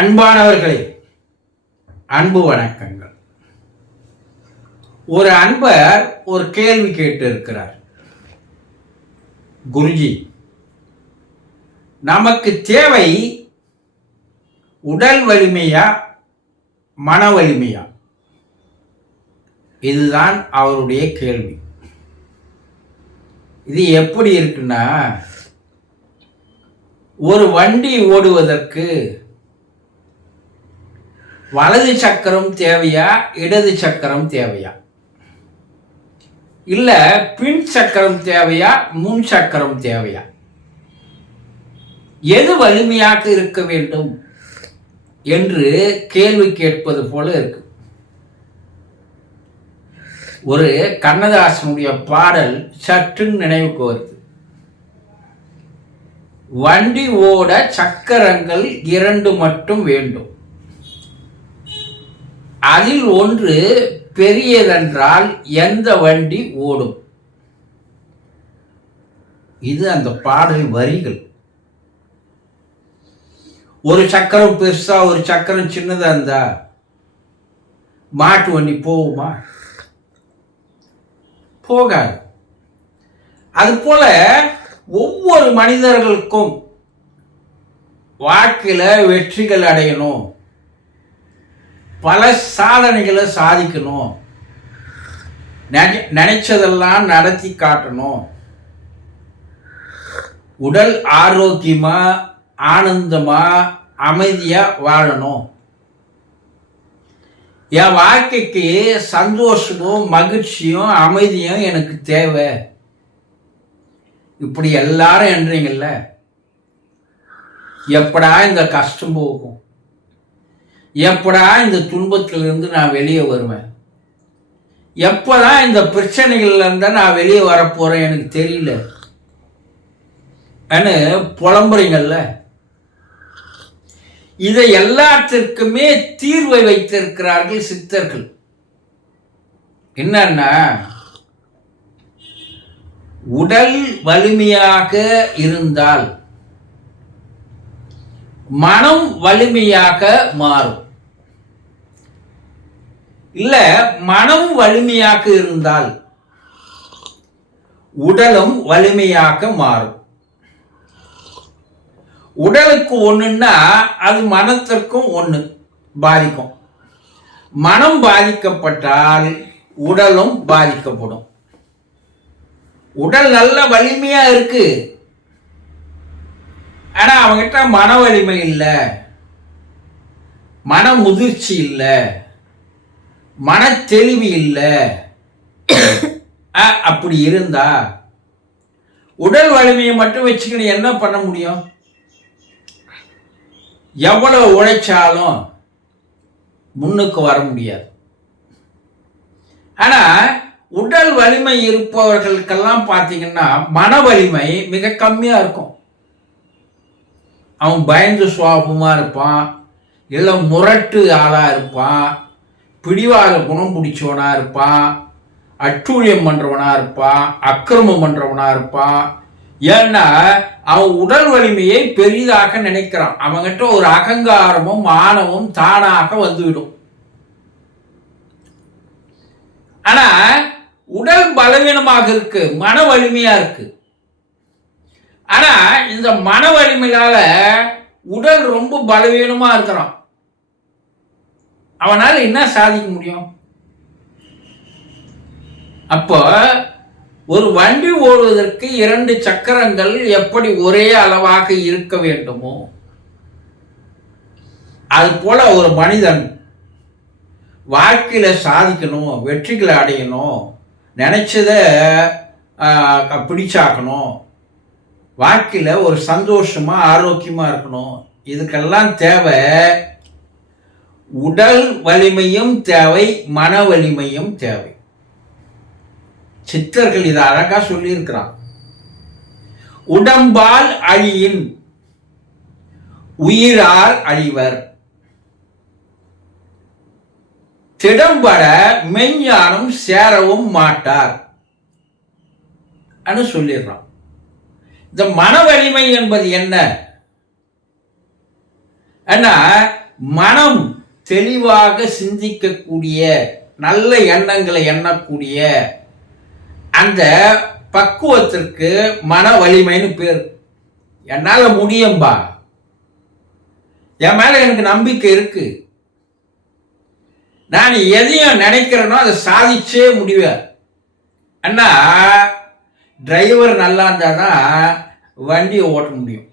அன்பானவர்களே அன்பு வணக்கங்கள். ஒரு அன்பர் ஒரு கேள்வி கேட்டு இருக்கிறார் குருஜி நமக்கு தேவை உடல் வலிமையா மன வலிமையா? இதுதான் அவருடைய கேள்வி. இது எப்படி இருக்குன்னா ஒரு வண்டி ஓடுவதற்கு வலது சக்கரம் தேவையா இடது சக்கரம் தேவையா? இல்ல பின் சக்கரம் தேவையா முன் சக்கரம் தேவையா? எது வலிமையாக இருக்க வேண்டும் என்று கேள்வி கேட்பது போல இருக்கு. ஒரு கண்ணதாசனுடைய பாடல் சற்று நினைவுக்கு வருது. வண்டி ஓட சக்கரங்கள் இரண்டு மட்டும் வேண்டும். அதில் ஒன்று பெரியதென்றால் எந்த வண்டி ஓடும்? இது அந்த பாடல் வரிகள். ஒரு சக்கரம் பெருசா ஒரு சக்கரம் சின்னதா இருந்தா மாட்டு வண்டி போகுமா? போகாது. அது போல ஒவ்வொரு மனிதர்களுக்கும் வாழ்க்கையில் வெற்றிகள் அடையணும். பல சாதனைகளை சாதிக்கணும். நினைச்சதெல்லாம் நடத்தி காட்டணும். உடல் ஆரோக்கியமா ஆனந்தமா அமைதியா வாழணும். என் வாழ்க்கைக்கு சந்தோஷமும் மகிழ்ச்சியும் அமைதியும் எனக்கு தேவை. இப்படி எல்லாரும் என்றீங்கல்ல? எப்படா இந்த கஷ்டம் போகும்? எப்படா இந்த துன்பத்திலிருந்து நான் வெளியே வருவேன்? எப்போதான் இந்த பிரச்சனைகள்லேருந்து நான் வெளியே வரப்போகிறேன் எனக்கு தெரியல. அனு புலம்புறீங்கல்ல? இதை எல்லாத்திற்குமே தீர்வை வைத்திருக்கிறார்கள் சித்தர்கள். என்னன்னா உடல் வலிமையாக இருந்தால் மனம் வலிமையாக மாறும். இல்ல மனம் வலிமையாக இருந்தால் உடலும் வலிமையாக மாறும். உடலுக்கு ஒண்ணுன்னா அது மனத்திற்கும் ஒண்ணு பாதிக்கும். மனம் பாதிக்கப்பட்டால் உடலும் பாதிக்கப்படும். உடல் நல்ல வலிமையா இருக்கு. ஆனா அவங்கிட்ட மன வலிமை இல்லை. மன முதிர்ச்சி இல்லை. மன தெளிவு இல்லை. அஹ், அப்படி இருந்தா உடல் வலிமையை மட்டும் வச்சுக்கணும் என்ன பண்ண முடியும்? எவ்வளவு உழைச்சாலும் முன்னுக்கு வர முடியாது. ஆனா உடல் வலிமை இருப்பவர்களுக்கெல்லாம் பார்த்தீங்கன்னா மன வலிமை மிக கம்மியா இருக்கும். அவன் பயந்து சுவாபமா இருப்பான். இல்லை முரட்டு ஆளா இருப்பான். பிடிவாத குணம் பிடிச்சவனா இருப்பான் அட்டூழியம் பண்ணுறவனாக இருப்பான் அக்கிரமம் பண்ணுறவனாக இருப்பான் ஏன்னா அவன் உடல் வலிமையை பெரிதாக நினைக்கிறான். அவங்கிட்ட ஒரு அகங்காரமும் மானமும் தானாக வந்துவிடும். ஆனா உடல் பலவீனமாக இருக்கு மன வலிமையா இருக்கு. ஆனா இந்த மன வலிமையால உடல் ரொம்ப பலவீனமா இருக்கிறான். அவனால் என்ன சாதிக்க முடியும்? அப்போ ஒரு வண்டி ஓடுவதற்கு இரண்டு சக்கரங்கள் எப்படி ஒரே அளவாக இருக்க வேண்டுமோ அது போல ஒரு மனிதன் வாழ்க்கையில சாதிக்கணும் வெற்றிகளை அடையணும் நினச்சதை பிடிச்சாக்கணும் வாழ்க்கையில் ஒரு சந்தோஷமாக ஆரோக்கியமாக இருக்கணும் இதுக்கெல்லாம் தேவை உடல் வலிமையும் தேவை மன வலிமையும் தேவை. சித்தர்கள் இதை அழகா சொல்லியிருக்கிறான் உடம்பால் அழியின் உயிரால் அழிவர். திடம்பட மெஞ்ஞானம் சேரவும் மாட்டார். அனு சொல்லிடுறான். இந்த மன வலிமை என்பது என்ன? அண்ணா மனம் தெளிவாக சிந்திக்கக்கூடிய நல்ல எண்ணங்களை எண்ணக்கூடிய அந்த பக்குவத்திற்கு மன வலிமைன்னு பேர். என்னால் முடியும்பா? என் மேலே எனக்கு நம்பிக்கை இருக்கு. நான் எதையும் நினைக்கிறேனோ அதை சாதிச்சே முடிவேன். அண்ணா டிரைவர் நல்லா இருந்தால் தான் வண்டியை ஓட்ட முடியும்.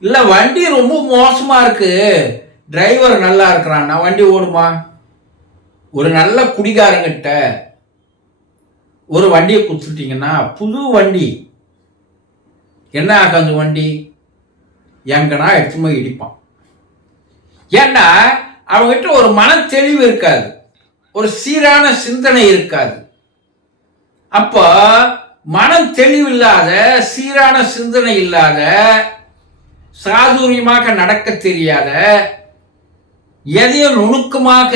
இல்லை வண்டி ரொம்ப மோசமாக இருக்குது டிரைவர் நல்லா இருக்கிறான்னா வண்டி ஓடுமா? ஒரு நல்ல குடிகாரங்கிட்ட ஒரு வண்டியை கொடுத்துட்டீங்கன்னா புது வண்டி. என்ன ஆகும் அந்த வண்டி? எங்கன்னா எடுத்து இடிப்பான். ஏன்னா அவங்ககிட்ட ஒரு மன தெளிவு இருக்காது. ஒரு சீரான சிந்தனை இருக்காது. அப்போ மனம் தெளிவில்லாத சீரான சிந்தனை இல்லாத சாதுரியமாக நடக்க தெரியாத எதையும் நுணுக்கமாக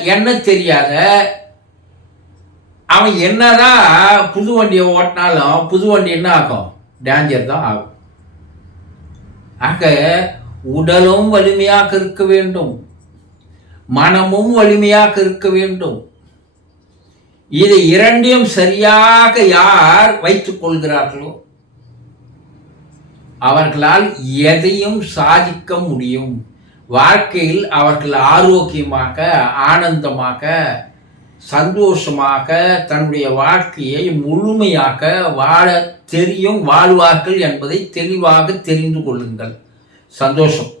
என்ன தெரியாத அவன் என்னதான் புது வண்டியை ஓட்டினாலும் புது வண்டி என்ன ஆகும்? டேஞ்சர் தான் ஆகும். ஆக உடலும் வலிமையாக இருக்க வேண்டும். மனமும் வலிமையாக இருக்க வேண்டும். இது இரண்டையும் சரியாக யார் வைத்துக் கொள்கிறார்களோ அவர்களால் எதையும் சாதிக்க முடியும். வாழ்க்கையில் அவர்கள் ஆரோக்கியமாக ஆனந்தமாக சந்தோஷமாக தன்னுடைய வாழ்க்கையை முழுமையாக வாழ தெரியும் வாழ்வார்கள் என்பதை தெளிவாக தெரிந்து கொள்ளுங்கள். சந்தோஷம்.